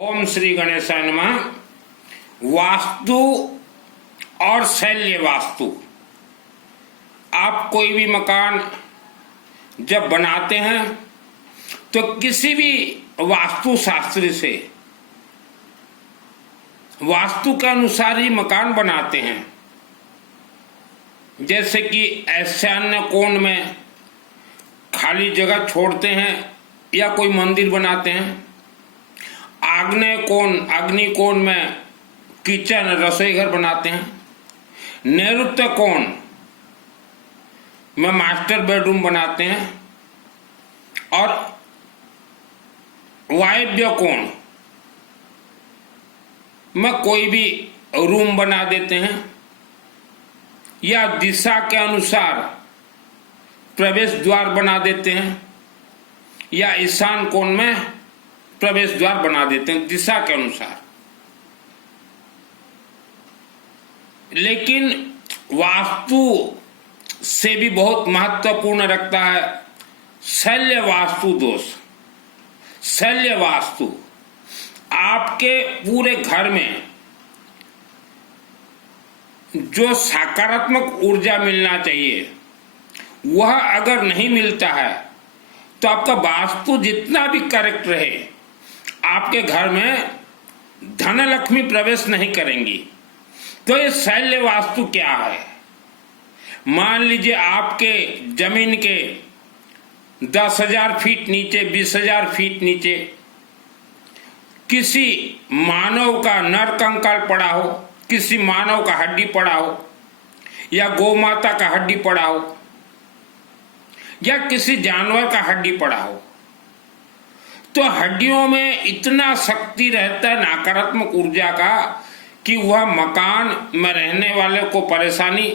ओम श्री गणेशाय नमः। वास्तु और शैल्य वास्तु, आप कोई भी मकान जब बनाते हैं तो किसी भी वास्तु शास्त्री से वास्तु के अनुसार ही मकान बनाते हैं। जैसे कि ईशान्य कोण में खाली जगह छोड़ते हैं या कोई मंदिर बनाते हैं। अग्नि कोण में किचन रसोई घर बनाते हैं। नैऋत्य कोण में मास्टर बेडरूम बनाते हैं और वायव्य कोण में कोई भी रूम बना देते हैं या दिशा के अनुसार प्रवेश द्वार बना देते हैं या ईशान कोण में प्रवेश द्वार बना देते हैं दिशा के अनुसार। लेकिन वास्तु से भी बहुत महत्वपूर्ण रखता है शैल्य वास्तु दोष। शैल्य वास्तु आपके पूरे घर में जो सकारात्मक ऊर्जा मिलना चाहिए वह अगर नहीं मिलता है तो आपका वास्तु जितना भी करेक्ट रहे आपके घर में धनलक्ष्मी प्रवेश नहीं करेंगी। तो ये शैल्य वास्तु क्या है? मान लीजिए आपके जमीन के 10,000 फीट नीचे 20,000 फीट नीचे किसी मानव का नर कंकाल पड़ा हो, किसी मानव का हड्डी पड़ा हो या गौ माता का हड्डी पड़ा हो या किसी जानवर का हड्डी पड़ा हो, तो हड्डियों में इतना शक्ति रहता है नकारात्मक ऊर्जा का कि वह मकान में रहने वाले को परेशानी,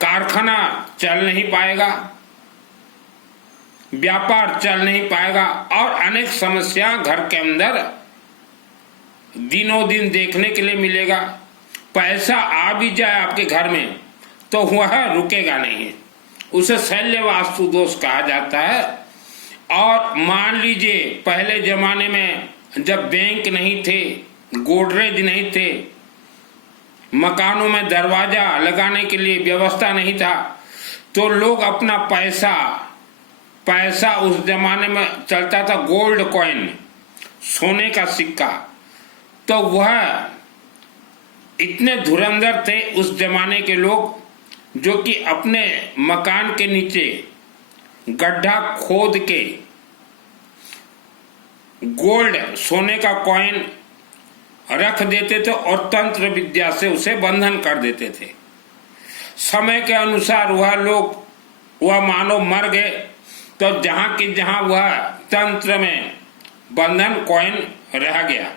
कारखाना चल नहीं पाएगा, व्यापार चल नहीं पाएगा और अनेक समस्या घर के अंदर दिनों दिन देखने के लिए मिलेगा। पैसा आ भी जाए आपके घर में तो वह रुकेगा नहीं, उसे शैल्य वास्तु दोष कहा जाता है। और मान लीजिए पहले जमाने में जब बैंक नहीं थे, गोदरेज नहीं थे, मकानों में दरवाजा लगाने के लिए व्यवस्था नहीं था, तो लोग अपना पैसा उस जमाने में चलता था गोल्ड कॉइन, सोने का सिक्का। तो वह इतने धुरंधर थे उस जमाने के लोग जो कि अपने मकान के नीचे गड्ढा खोद के गोल्ड सोने का कॉइन रख देते थे और तंत्र विद्या से उसे बंधन कर देते थे। समय के अनुसार वह मानव मर गए तो जहां की जहां वह तंत्र में बंधन कॉइन रह गया।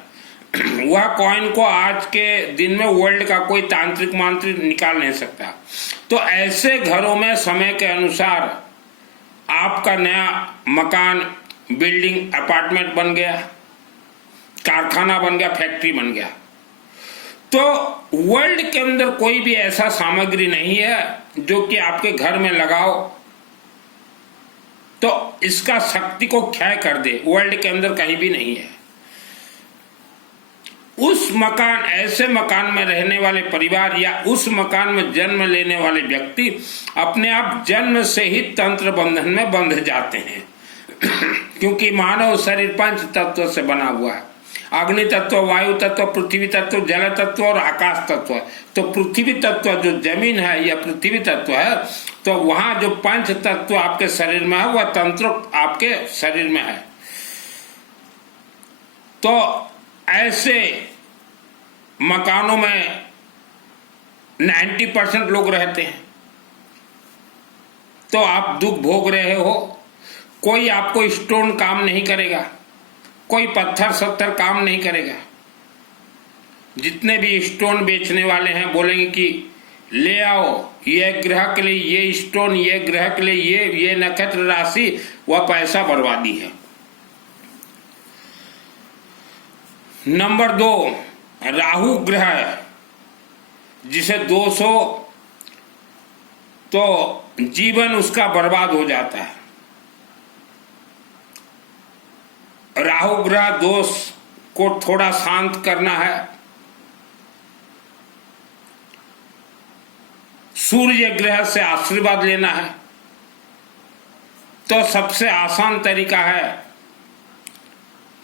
वह कॉइन को आज के दिन में वर्ल्ड का कोई तांत्रिक मांत्रिक निकाल नहीं सकता। तो ऐसे घरों में समय के अनुसार आपका नया मकान, बिल्डिंग, अपार्टमेंट बन गया, कारखाना बन गया, फैक्ट्री बन गया। तो वर्ल्ड के अंदर कोई भी ऐसा सामग्री नहीं है जो कि आपके घर में लगाओ तो इसका शक्ति को क्षय कर दे। वर्ल्ड के अंदर कहीं भी नहीं है। उस मकान, ऐसे मकान में रहने वाले परिवार या उस मकान में जन्म लेने वाले व्यक्ति अपने आप जन्म से ही तंत्र बंधन में बंध जाते हैं क्योंकि मानव शरीर पंच तत्व से बना हुआ है। अग्नि तत्व, वायु तत्व, पृथ्वी तत्व, जल तत्व और आकाश तत्व है। तो पृथ्वी तत्व जो जमीन है या पृथ्वी तत्व है, तो वहां जो पंच तत्व आपके शरीर में है वह तंत्र आपके शरीर में है। तो ऐसे मकानों में 90% लोग रहते हैं। तो आप दुख भोग रहे हो, कोई आपको स्टोन काम नहीं करेगा, कोई पत्थर सत्तर काम नहीं करेगा। जितने भी स्टोन बेचने वाले हैं बोलेंगे कि ले आओ, ये ग्रह के लिए ये स्टोन, ये ग्रह के लिए ये नक्षत्र राशि, वह पैसा बर्बादी है। नंबर 2, राहु ग्रह जिसे दोष हो तो जीवन उसका बर्बाद हो जाता है। राहु ग्रह दोष को थोड़ा शांत करना है, सूर्य ग्रह से आशीर्वाद लेना है, तो सबसे आसान तरीका है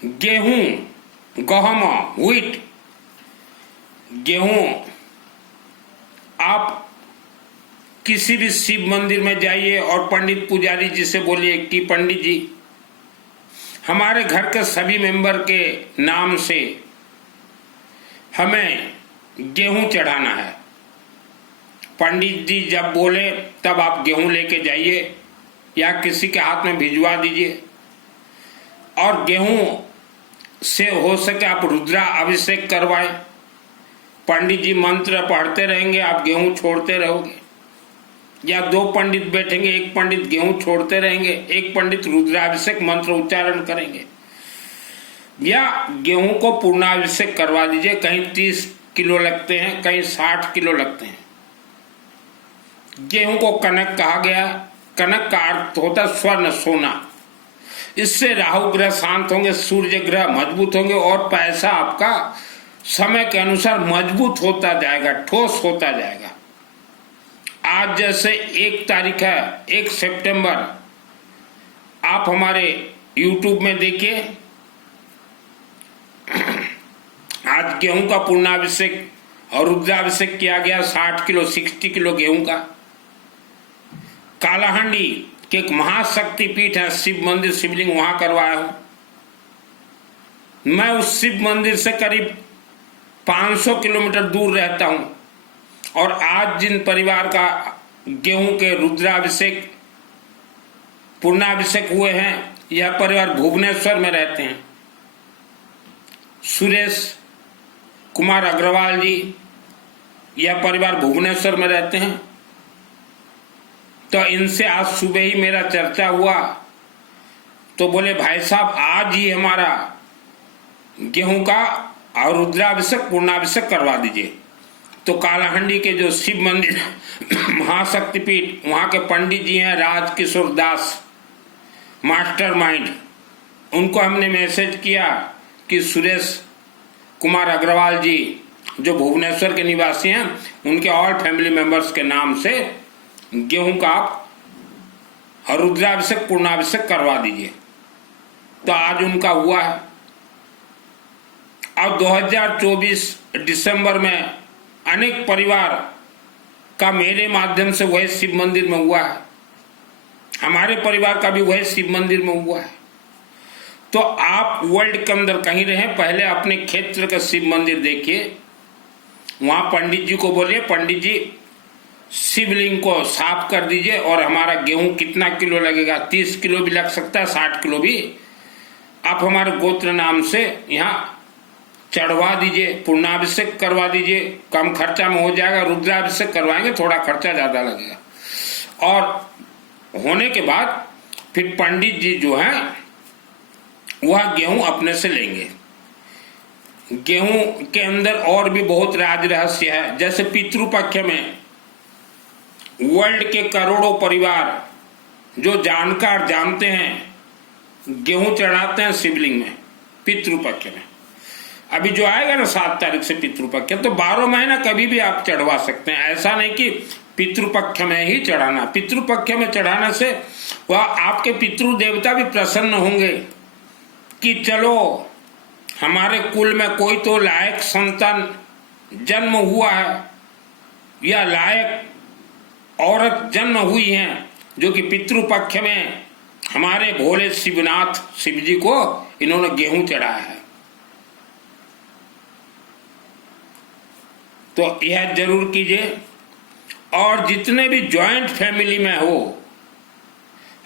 गेहूं, गहम, व्हीट। गेहूं आप किसी भी शिव मंदिर में जाइए और पंडित पुजारी जी से बोलिए कि पंडित जी हमारे घर के सभी मेंबर के नाम से हमें गेहूं चढ़ाना है। पंडित जी जब बोले तब आप गेहूं लेके जाइए या किसी के हाथ में भिजवा दीजिए, और गेहूं से हो सके आप रुद्रा अभिषेक करवाए। पंडित जी मंत्र पढ़ते रहेंगे, आप गेहूं छोड़ते रहोगे, या दो पंडित बैठेंगे, एक पंडित गेहूं छोड़ते रहेंगे, एक पंडित रुद्राभिषेक मंत्र उच्चारण करेंगे, या गेहूं को पूर्णाभिषेक करवा दीजिए। कहीं 30 किलो लगते हैं, कहीं 60 किलो लगते हैं। गेहूं को कनक कहा गया। कनक का अर्थ होता स्वर्ण, सोना। इससे राहु ग्रह शांत होंगे, सूर्य ग्रह मजबूत होंगे और पैसा आपका समय के अनुसार मजबूत होता जाएगा, ठोस होता जाएगा। आज जैसे 1 तारीख है, 1 सितंबर, आप हमारे YouTube में देखिए, आज गेहूं का पूर्णाभिषेक और रुद्राभिषेक किया गया। 60 किलो 60 किलो गेहूं का। कालाहांडी के एक महाशक्ति पीठ है, शिव मंदिर, शिवलिंग, वहां करवाया हूं। मैं उस शिव मंदिर से करीब 500 किलोमीटर दूर रहता हूं, और आज जिन परिवार का गेहूं के रुद्राभिषेक पूर्णाभिषेक हुए हैं, यह परिवार भुवनेश्वर में रहते हैं। सुरेश कुमार अग्रवाल जी, यह परिवार भुवनेश्वर में रहते हैं। तो इनसे आज सुबह ही मेरा चर्चा हुआ, तो बोले भाई साहब आज ही हमारा गेहूं का और रुद्राभिषेक पूर्णाभिषेक करवा दीजिए। तो कालाहांडी के जो शिव मंदिर महाशक्तिपीठ, वहां के पंडित जी हैं राजकिशोर दास, मास्टरमाइंड। उनको हमने मैसेज किया कि सुरेश कुमार अग्रवाल जी जो भुवनेश्वर के निवासी हैं, उनके ऑल फैमिली मेंबर्स के नाम से गेहूं का और रुद्राभिषेक पूर्णाभिषेक करवा दीजिए। तो आज उनका हुआ है। अब 2024 दिसंबर में अनेक परिवार का मेरे माध्यम से वह शिव मंदिर में हुआ है। हमारे परिवार का भी वह शिव मंदिर में हुआ है। तो आप वर्ल्ड के अंदर कहीं रहे, पहले अपने क्षेत्र का शिव मंदिर देखिए, वहां पंडित जी को बोलिए पंडित जी शिवलिंग को साफ कर दीजिए, और हमारा गेहूं कितना किलो लगेगा, 30 किलो भी लग सकता है, 60 किलो भी, आप हमारे गोत्र नाम से यहाँ चढ़वा दीजिए, पूर्णाभिषेक करवा दीजिए। कम खर्चा में हो जाएगा। रुद्राभिषेक करवाएंगे, थोड़ा खर्चा ज्यादा लगेगा। और होने के बाद फिर पंडित जी जो हैं वह गेहूं अपने से लेंगे। गेहूं के अंदर और भी बहुत राज रहस्य है। जैसे पितृपक्ष में वर्ल्ड के करोड़ों परिवार जो जानकार जानते हैं, गेहूं चढ़ाते हैं शिवलिंग में पितृपक्ष में। अभी जो आएगा ना 7 तारीख से पितृपक्ष, तो 12 महीना कभी भी आप चढ़वा सकते हैं। ऐसा नहीं कि पितृपक्ष में ही चढ़ाना। पितृपक्ष में चढ़ाने से वह आपके पितृ देवता भी प्रसन्न होंगे कि चलो हमारे कुल में कोई तो लायक संतान जन्म हुआ है, या लायक औरत जन्म हुई है, जो कि पितृपक्ष में हमारे भोले शिवनाथ शिव जी को इन्होंने गेहूं चढ़ाया है। तो यह जरूर कीजिए। और जितने भी जॉइंट फैमिली में हो,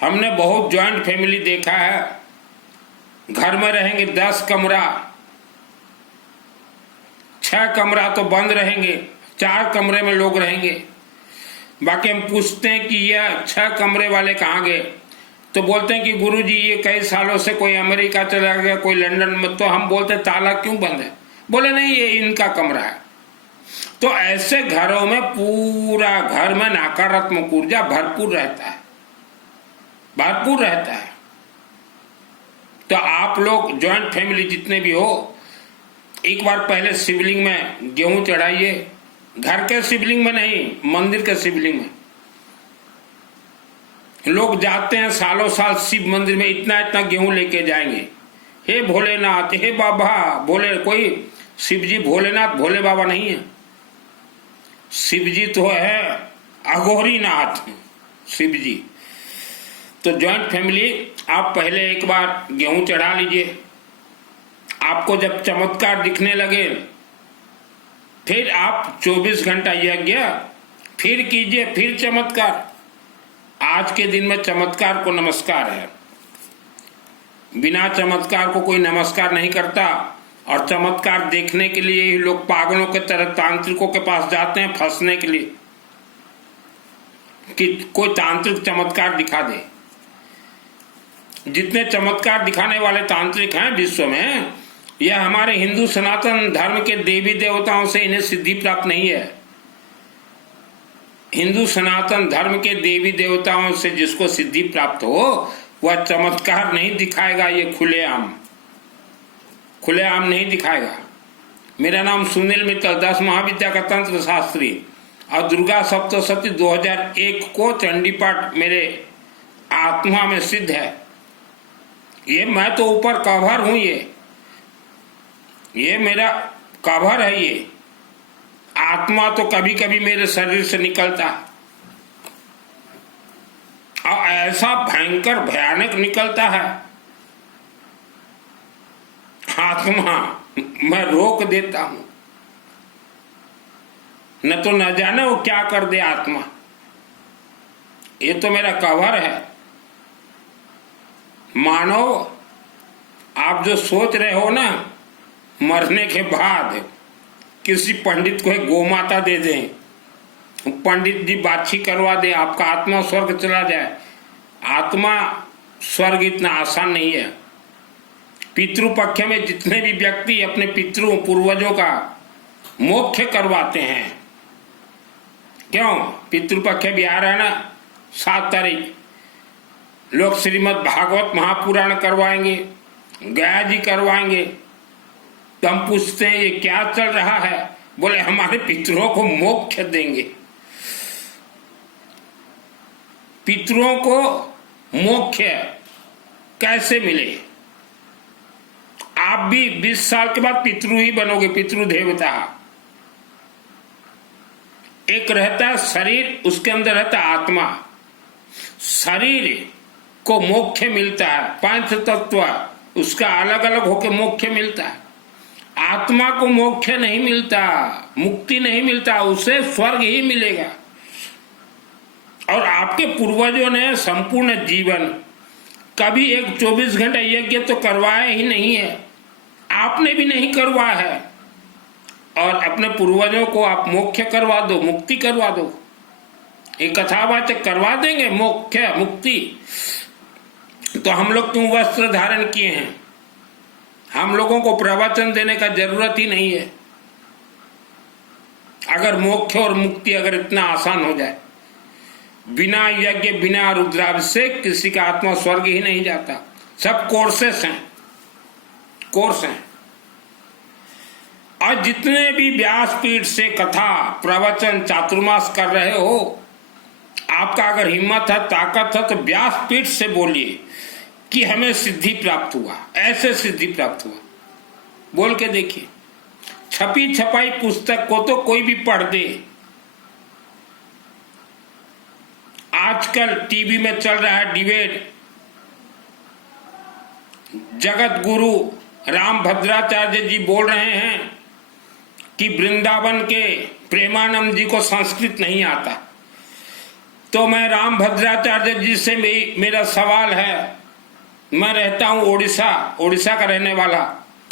हमने बहुत जॉइंट फैमिली देखा है, घर में रहेंगे 10 कमरा, 6 कमरा तो बंद रहेंगे, 4 कमरे में लोग रहेंगे। बाकी हम पूछते हैं कि यह 6 कमरे वाले कहाँ गए, तो बोलते हैं कि गुरुजी ये कई सालों से कोई अमेरिका चला गया, कोई लंदन में। तो हम बोलते हैं ताला क्यों बंद है? बोले नहीं ये इनका कमरा है। तो ऐसे घरों में पूरा घर में नकारात्मक ऊर्जा भरपूर रहता है, भरपूर रहता है। तो आप लोग जॉइंट फैमिली जितने भी हो, एक बार पहले शिवलिंग में गेहूं चढ़ाइए, घर के शिवलिंग में नहीं, मंदिर के शिवलिंग में। लोग जाते हैं सालों साल शिव मंदिर में, इतना इतना गेहूं लेके जाएंगे। हे भोलेनाथ, हे बाबा भोले, कोई शिव जी भोलेनाथ भोले बाबा नहीं है। शिव जी तो है अघोरी नाथ शिव जी। तो जॉइंट फैमिली, आप पहले एक बार गेहूं चढ़ा लीजिए। आपको जब चमत्कार दिखने लगे फिर आप 24 घंटा यज्ञ फिर कीजिए, फिर चमत्कार। आज के दिन में चमत्कार को नमस्कार है। बिना चमत्कार को कोई नमस्कार नहीं करता। और चमत्कार देखने के लिए ही लोग पागलों के तरह तांत्रिकों के पास जाते हैं फंसने के लिए कि कोई तांत्रिक चमत्कार दिखा दे। जितने चमत्कार दिखाने वाले तांत्रिक हैं विश्व में, यह हमारे हिंदू सनातन धर्म के देवी देवताओं से इन्हें सिद्धि प्राप्त नहीं है। हिंदू सनातन धर्म के देवी देवताओं से जिसको सिद्धि प्राप्त हो वह चमत्कार नहीं दिखाएगा। ये खुलेआम नहीं दिखाएगा। मेरा नाम सुनील मित्तल, 10 महाविद्या का तंत्र शास्त्री और दुर्गा सप्तशती 2001 को चंडी पाठ मेरे आत्मा में सिद्ध है। ये मैं तो ऊपर कवर हूं, ये मेरा कवर है। ये आत्मा तो कभी कभी मेरे शरीर से निकलता है और ऐसा भयंकर भयानक निकलता है आत्मा, मैं रोक देता हूं। न तो न जाने वो क्या कर दे आत्मा। ये तो मेरा कवर है। मानो आप जो सोच रहे हो ना, मरने के बाद किसी पंडित को एक गोमाता दे दें, पंडित जी बाछी करवा दे, आपका आत्मा स्वर्ग चला जाए। आत्मा स्वर्ग इतना आसान नहीं है। पितृपक्ष में जितने भी व्यक्ति अपने पितरों पूर्वजों का मोक्ष करवाते हैं, क्यों? पितृपक्ष भी आ रहा है ना, 7 तारीख। लोग श्रीमद् भागवत महापुराण करवाएंगे, गया जी करवाएंगे। तो हम पूछते हैं ये क्या चल रहा है? बोले हमारे पितरों को मोक्ष देंगे। पितरों को मोक्ष कैसे मिले? आप भी 20 साल के बाद पितृ ही बनोगे, पितृ देवता। एक रहता है शरीर, उसके अंदर रहता है आत्मा। शरीर को मोक्ष मिलता है, 5 तत्व उसका अलग अलग होकर मोक्ष मिलता है। आत्मा को मोक्ष नहीं मिलता, मुक्ति नहीं मिलता, उसे स्वर्ग ही मिलेगा। और आपके पूर्वजों ने संपूर्ण जीवन कभी एक 24 घंटा यज्ञ तो करवाया ही नहीं है, आपने भी नहीं करवाया है। और अपने पूर्वजों को आप मोक्ष करवा दो, मुक्ति करवा दो। एक कथावाचक करवा देंगे मोक्ष मुक्ति। तो हम लोग क्यों वस्त्र धारण किए हैं? हम लोगों को प्रवचन देने का जरूरत ही नहीं है। अगर मोक्ष और मुक्ति अगर इतना आसान हो जाए, बिना यज्ञ बिना रुद्राभिषेक किसी का आत्मा स्वर्ग ही नहीं जाता। सब कोर्सेस हैं, कोर्स हैं। और जितने भी व्यासपीठ से कथा प्रवचन चातुर्मास कर रहे हो, आपका अगर हिम्मत है, ताकत है, तो व्यासपीठ से बोलिए कि हमें सिद्धि प्राप्त हुआ, ऐसे सिद्धि प्राप्त हुआ। बोल के देखिए। छपी छपाई पुस्तक को तो कोई भी पढ़ दे। आजकल टीवी में चल रहा है डिबेट, जगत गुरु राम भद्राचार्य जी बोल रहे हैं कि वृंदावन के प्रेमानंद जी को संस्कृत नहीं आता। तो मैं राम भद्राचार्य जी से मेरा सवाल है, मैं रहता हूं ओडिशा का रहने वाला,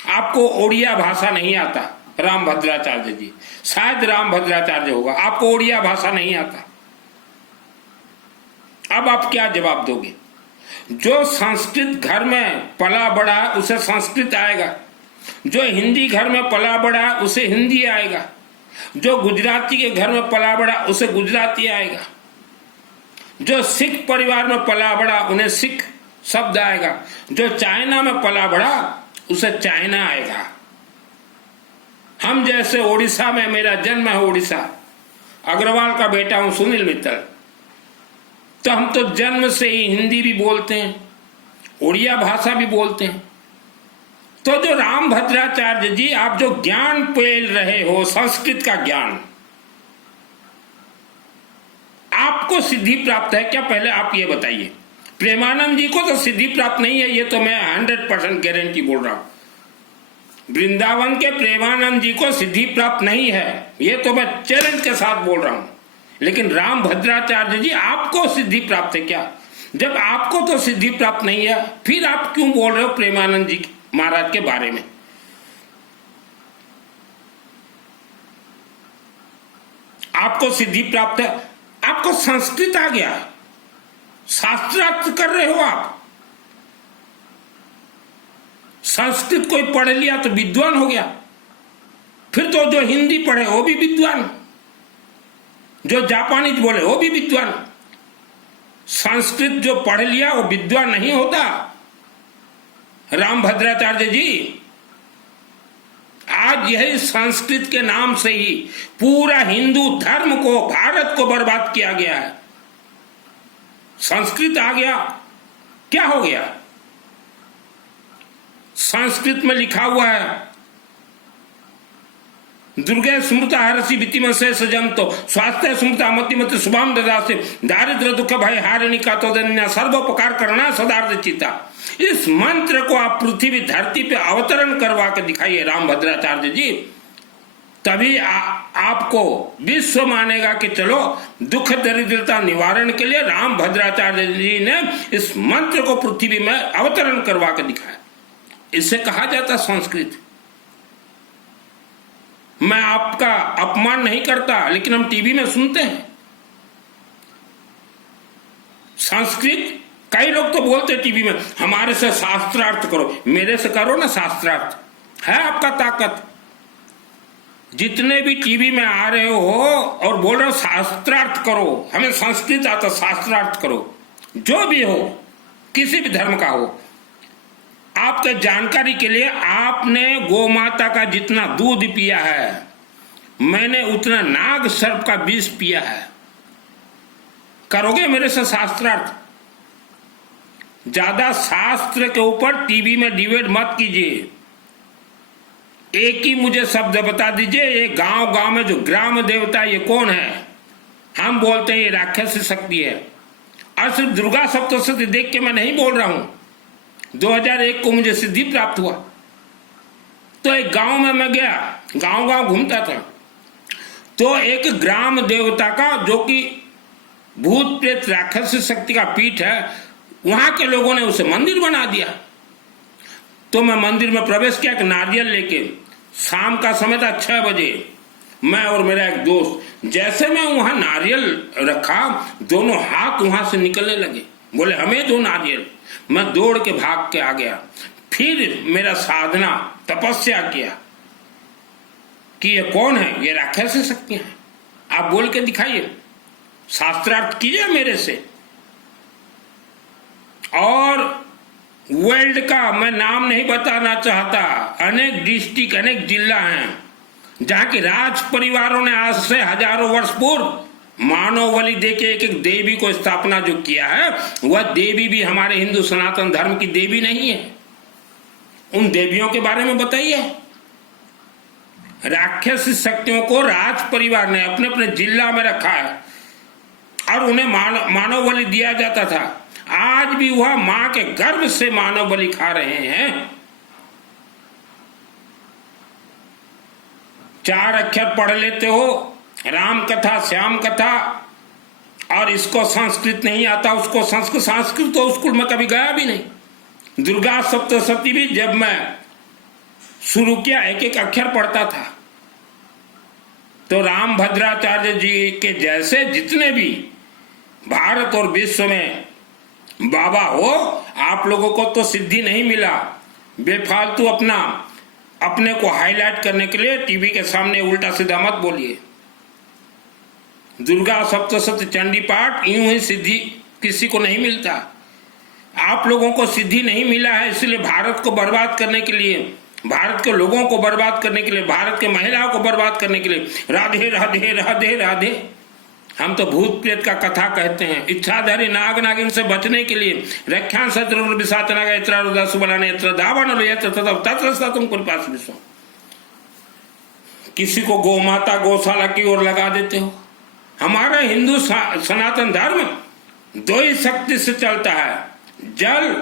आपको ओडिया भाषा नहीं आता। राम भद्राचार्य जी, शायद राम भद्राचार्य होगा, आपको ओडिया भाषा नहीं आता। अब आप क्या जवाब दोगे? जो संस्कृत घर में पला बड़ा है उसे संस्कृत आएगा, जो हिंदी घर में पला बड़ा है उसे हिंदी आएगा, जो गुजराती के घर में पला बड़ा उसे गुजराती आएगा, जो सिख परिवार में पला बड़ा उन्हें सिख शब्द आएगा, जो चाइना में पला बड़ा उसे चाइना आएगा। हम जैसे उड़ीसा में, मेरा जन्म है उड़ीसा, अग्रवाल का बेटा हूं सुनील मित्तल, तो हम तो जन्म से ही हिंदी भी बोलते हैं, उड़िया भाषा भी बोलते हैं। तो जो रामभद्राचार्य जी, आप जो ज्ञान पेल रहे हो, संस्कृत का ज्ञान, आपको सिद्धि प्राप्त है क्या? पहले आप ये बताइए। प्रेमानंद जी को तो सिद्धि प्राप्त नहीं है, ये तो मैं 100% गारंटी बोल रहा हूं। वृंदावन के प्रेमानंद जी को सिद्धि प्राप्त नहीं है, ये तो मैं चैलेंज के साथ बोल रहा हूं। लेकिन रामभद्राचार्य जी, आपको सिद्धि प्राप्त है क्या? जब आपको तो सिद्धि प्राप्त नहीं है, फिर आप क्यों बोल रहे हो प्रेमानंद जी महाराज के बारे में? आपको सिद्धि प्राप्त है, आपको संस्कृत आ गया, शास्त्रार्थ कर रहे हो आप। संस्कृत कोई पढ़ लिया तो विद्वान हो गया, फिर तो जो हिंदी पढ़े वो भी विद्वान, जो जापानीज बोले वो भी विद्वान। संस्कृत जो पढ़ लिया वो विद्वान नहीं होता। रामभद्राचार्य जी, आज यही संस्कृत के नाम से ही पूरा हिंदू धर्म को, भारत को बर्बाद किया गया है। संस्कृत आ गया, क्या हो गया? संस्कृत में लिखा हुआ है, दुर्गे स्मृता हरसी वितिम से सजंतो स्वास्थ्य स्मृता मतिमति शुभम ददासे दारिद्र दुख भय हारिणी का तो सर्वोपकार करना सदार्थ चिता। इस मंत्र को आप पृथ्वी धरती पे अवतरण करवा के दिखाइए रामभद्राचार्य जी, तभी आपको विश्व मानेगा कि चलो दुख दरिद्रता निवारण के लिए रामभद्राचार्य जी ने इस मंत्र को पृथ्वी में अवतरण करवा के दिखाया। इसे कहा जाता संस्कृत। मैं आपका अपमान नहीं करता, लेकिन हम टीवी में सुनते हैं संस्कृत। कई लोग तो बोलते टीवी में, हमारे से शास्त्रार्थ करो। मेरे से करो ना शास्त्रार्थ, है आपका ताकत। जितने भी टीवी में आ रहे हो और बोल रहे हो शास्त्रार्थ करो, हमें संस्कृत आता, शास्त्रार्थ करो। जो भी हो, किसी भी धर्म का हो, आपके जानकारी के लिए, आपने गौ माता का जितना दूध पिया है, मैंने उतना नाग सर्प का विष पिया है। करोगे मेरे से शास्त्रार्थ? ज्यादा शास्त्र के ऊपर टीवी में डिबेट मत कीजिए। एक ही मुझे शब्द बता दीजिए, ये गांव गांव में जो ग्राम देवता, ये कौन है? हम बोलते हैं ये राक्षसी शक्ति है। और सिर्फ दुर्गा सप्तशती देख के मैं नहीं बोल रहा हूं। 2001 को मुझे सिद्धि प्राप्त हुआ, तो एक गांव में मैं गया, गांव गांव घूमता था, तो एक ग्राम देवता का, जो कि भूत प्रेत राक्षसी शक्ति का पीठ है, वहां के लोगों ने उसे मंदिर बना दिया। तो मैं मंदिर में प्रवेश किया, नारियल लेके। शाम का समय था, 6 बजे। मैं और मेरा एक दोस्त, जैसे मैं वहां नारियल रखा, दोनों हाथ वहां से निकलने लगे, बोले हमें दो नारियल। मैं दौड़ के भाग के आ गया। फिर मेरा साधना, तपस्या किया कि ये कौन है, ये राक्षसी शक्ति है, आप बोल के दिखाइए, शास्त्रार्थ कीजिए मेरे से। और वर्ल्ड का मैं नाम नहीं बताना चाहता, अनेक डिस्ट्रिक्ट, अनेक जिला हैं जहां की राज परिवारों ने आज से हजारों वर्ष पूर्व मानव बलि देके एक एक देवी को स्थापना जो किया है, वह देवी भी हमारे हिंदू सनातन धर्म की देवी नहीं है। उन देवियों के बारे में बताइए। राक्षसी शक्तियों को राज परिवार ने अपने अपने जिला में रखा है और उन्हें मानव बलि दिया जाता था। आज भी वह मां के गर्भ से मानव बलि खा रहे हैं। 4 अक्षर पढ़ लेते हो, राम कथा, श्याम कथा, और इसको संस्कृत नहीं आता, उसको संस्कृत तो स्कूल में कभी गया भी नहीं। दुर्गा सप्तशती भी जब मैं शुरू किया, एक एक अक्षर पढ़ता था। तो रामभद्राचार्य जी के जैसे जितने भी भारत और विश्व में बाबा हो, आप लोगों को तो सिद्धि नहीं मिला। बेफालतू अपने को हाईलाइट करने के लिए टीवी के सामने उल्टा सीधा मत बोलिए। दुर्गा सप्तशती चंडी पाठ यूं ही सिद्धि किसी को नहीं मिलता। आप लोगों को सिद्धि नहीं मिला है, इसलिए भारत को बर्बाद करने के लिए भारत के लोगों को बर्बाद करने के लिए, भारत के महिलाओं को बर्बाद करने के लिए। राधे राधे राधे राधे। हम तो भूत प्रेत का कथा कहते हैं। इच्छाधारी नाग नागिन से बचने के लिए रख्यान शत्रु विसाचना का इतना रुदस बनाने इतना दावन तथा तुम कृपास विश्व। किसी को गौ माता गौशाला की ओर लगा देते हो। हमारा हिंदू सनातन धर्म दो ही शक्ति से चलता है, जल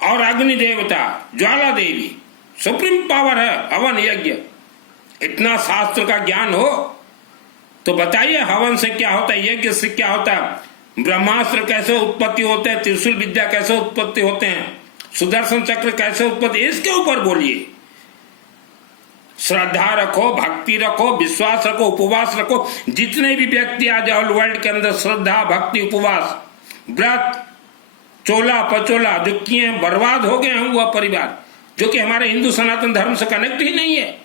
और अग्नि देवता ज्वाला देवी, सुप्रीम पावर है हवन यज्ञ। इतना शास्त्र का ज्ञान हो तो बताइए हवन से क्या होता है, यज्ञ से क्या होता है, ब्रह्मास्त्र कैसे उत्पत्ति होते हैं, त्रिशूल विद्या कैसे उत्पत्ति होते हैं, सुदर्शन चक्र कैसे उत्पत्ति, इसके ऊपर बोलिए। श्रद्धा रखो, भक्ति रखो, विश्वास रखो, उपवास रखो। जितने भी व्यक्ति आज ऑल वर्ल्ड के अंदर श्रद्धा भक्ति उपवास व्रत चोला पचोला जो किए बर्बाद हो गए हैं, वह परिवार जो कि हमारे हिंदू सनातन धर्म से कनेक्ट ही नहीं है।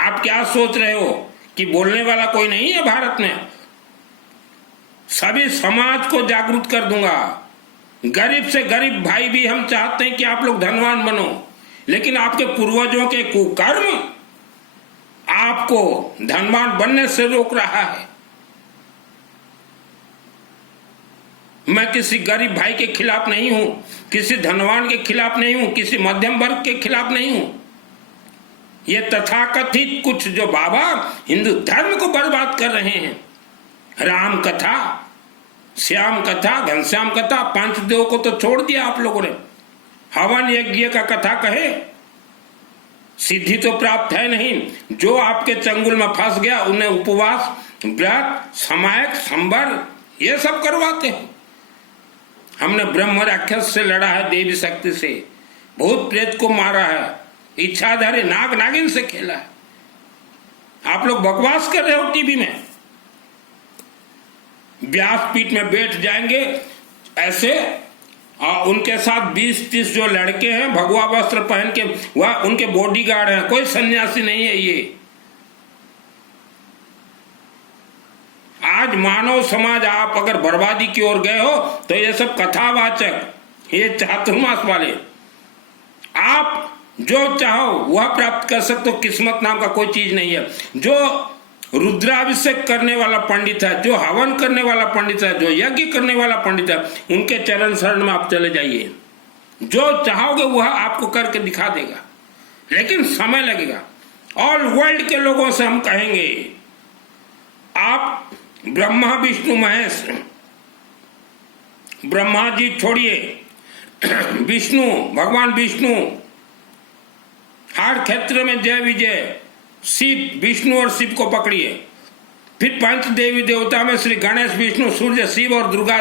आप क्या सोच रहे हो कि बोलने वाला कोई नहीं है भारत में? सभी समाज को जागरूक कर दूंगा। गरीब से गरीब भाई भी हम चाहते हैं कि आप लोग धनवान बनो, लेकिन आपके पूर्वजों के कुकर्म आपको धनवान बनने से रोक रहा है। मैं किसी गरीब भाई के खिलाफ नहीं हूं, किसी धनवान के खिलाफ नहीं हूं, किसी मध्यम वर्ग के खिलाफ नहीं हूं। ये तथाकथित कुछ जो बाबा हिंदू धर्म को बर्बाद कर रहे हैं, राम कथा, श्याम कथा, घनश्याम कथा, पंचदेव को तो छोड़ दिया आप लोगों ने। हवन यज्ञ का कथा कहे, सिद्धि तो प्राप्त है नहीं। जो आपके चंगुल में फंस गया उन्हें उपवास व्रत समायक संबर ये सब करवाते हो। हमने ब्रह्म राक्षस से लड़ा है, देवी शक्ति से, भूत प्रेत को मारा है, इच्छाधारी नाग नागिन से खेला है। आप लोग बकवास कर रहे हो टीवी में, व्यासपीठ में बैठ जाएंगे ऐसे, और उनके साथ 20-30 जो लड़के हैं भगवा वस्त्र पहन के, वह उनके बॉडीगार्ड हैं, कोई सन्यासी नहीं है ये। आज मानव समाज आप अगर बर्बादी की ओर गए हो तो ये सब कथावाचक, ये चातुर्मास वाले, आप जो चाहो वह प्राप्त कर सकते हो। किस्मत नाम का कोई चीज नहीं है। जो रुद्राभिषेक करने वाला पंडित है, जो हवन करने वाला पंडित है, जो यज्ञ करने वाला पंडित है, उनके चरण शरण में आप चले जाइए। जो चाहोगे वह आपको करके दिखा देगा, लेकिन समय लगेगा। ऑल वर्ल्ड के लोगों से हम कहेंगे, आप ब्रह्मा विष्णु महेश, ब्रह्मा जी छोड़िए, विष्णु भगवान विष्णु, हर क्षेत्र में जय विजय, शिव विष्णु और शिव को पकड़िए। फिर पंच देवी देवता में श्री गणेश विष्णु सूर्य शिव और दुर्गा